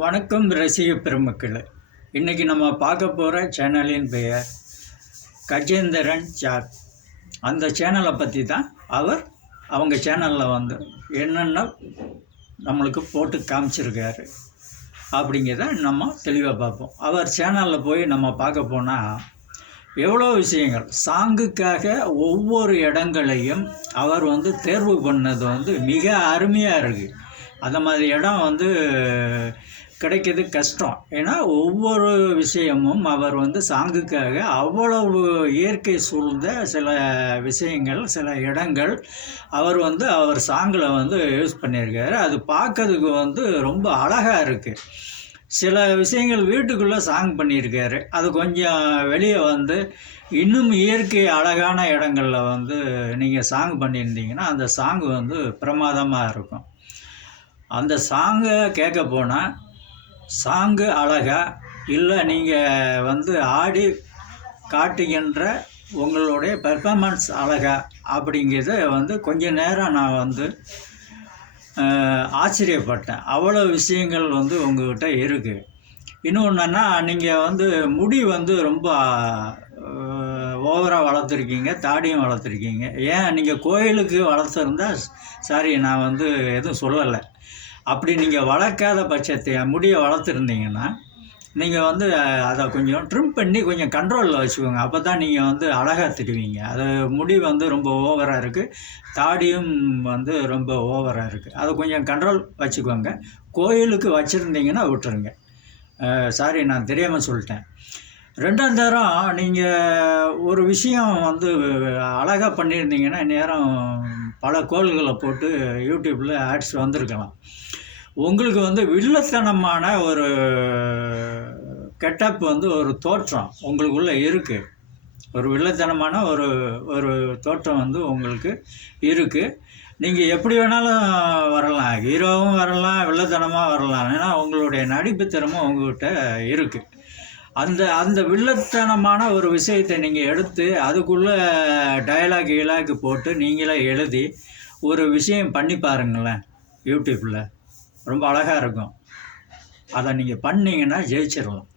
வணக்கம் ரசிக பெருமக்களே. இன்றைக்கி நம்ம பார்க்க போகிற சேனலின் பெயர் கஜேந்திரன் சாட். அந்த சேனலை பற்றி தான் அவங்க சேனலில் என்னென்ன நம்மளுக்கு போட்டு காமிச்சிருக்காரு அப்படிங்கிறத நம்ம தெளிவாக பார்ப்போம். அவர் சேனலில் போய் நம்ம பார்க்க போனால் எவ்வளோ விஷயங்கள், சாங்குக்காக ஒவ்வொரு இடங்களையும் அவர் தேர்வு பண்ணது மிக அருமையாக இருக்குது. அந்த மாதிரி இடம் கிடைக்கிறது கஷ்டம். ஏன்னா ஒவ்வொரு விஷயமும் அவர் சாங்குக்காக அவ்வளவு இயற்கை சூழ்ந்த சில விஷயங்கள், சில இடங்கள் அவர் அவர் சாங்கில் யூஸ் பண்ணியிருக்காரு. அது பார்க்கறதுக்கு ரொம்ப அழகாக இருக்குது. சில விஷயங்கள் வீட்டுக்குள்ளே சாங் பண்ணியிருக்காரு. அது கொஞ்சம் வெளியே இன்னும் இயற்கை அழகான இடங்களில் நீங்கள் சாங் பண்ணியிருந்தீங்கன்னா அந்த சாங் பிரமாதமாக இருக்கும். அந்த சாங்கை கேட்க போனால் சாங்கு அழகா இல்லை நீங்கள் ஆடி காட்டுகின்ற உங்களுடைய பெர்ஃபார்மன்ஸ் அழகா அப்படிங்கிறத கொஞ்ச நேரம் நான் ஆச்சரியப்பட்டேன். அவ்வளோ விஷயங்கள் உங்கள்கிட்ட இருக்குது. இன்னொன்றுன்னா நீங்கள் முடி ரொம்ப ஓவராக வளர்த்துருக்கீங்க, தாடியும் வளர்த்துருக்கீங்க. ஏன் நீங்கள் கோயிலுக்கு வளர்த்துருந்தா சாரி, நான் எதுவும் சொல்லலை. அப்படி நீங்கள் வளர்க்காத பட்சத்தை முடியை வளர்த்துருந்தீங்கன்னா நீங்கள் அதை கொஞ்சம் ட்ரிம் பண்ணி கொஞ்சம் கண்ட்ரோலில் வச்சுக்கோங்க. அப்போ தான் நீங்கள் அழகாக தெரிவிங்க. அது முடி ரொம்ப ஓவராக இருக்குது, தாடியும் ரொம்ப ஓவராக இருக்குது. அதை கொஞ்சம் கண்ட்ரோல் வச்சுக்கோங்க. கோயிலுக்கு வச்சுருந்தீங்கன்னா விட்டுருங்க. சாரி, நான் தெரியாமல் சொல்லிட்டேன். ரெண்டாம் தரம் நீங்கள் ஒரு விஷயம் அழகாக பண்ணியிருந்தீங்கன்னா நேரம் பல கோள்களை போட்டு யூடியூப்பில் ஆட்ஸ் வந்திருக்கலாம். உங்களுக்கு வில்லத்தனமான ஒரு கெட்டப் ஒரு தோற்றம் உங்களுக்குள்ளே இருக்குது. ஒரு வில்லத்தனமான ஒரு தோற்றம் உங்களுக்கு இருக்குது. நீங்கள் எப்படி வேணாலும் வரலாம், ஹீரோவும் வரலாம், வில்லத்தனமாக வரலாம். ஏன்னா உங்களுடைய நடிப்பு திறமை உங்கள்கிட்ட இருக்குது. அந்த வில்லத்தனமான ஒரு விஷயத்தை நீங்கள் எடுத்து அதுக்குள்ளே டயலாக் போட்டு நீங்களே எழுதி ஒரு விஷயம் பண்ணி பாருங்களேன். யூடியூப்பில் ரொம்ப அழகாக இருக்கும். அதை நீங்கள் பண்ணிங்கன்னா ஜெயிச்சிடலாம்.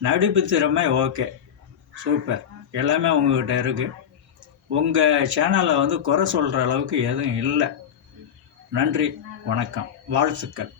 நடிப்பு திறமை ஓகே, சூப்பர், எல்லாமே உங்கள்கிட்ட இருக்குது. உங்கள் சேனலை குறை சொல்கிற அளவுக்கு எதுவும் இல்லை. நன்றி, வணக்கம், வாழ்த்துக்கள்.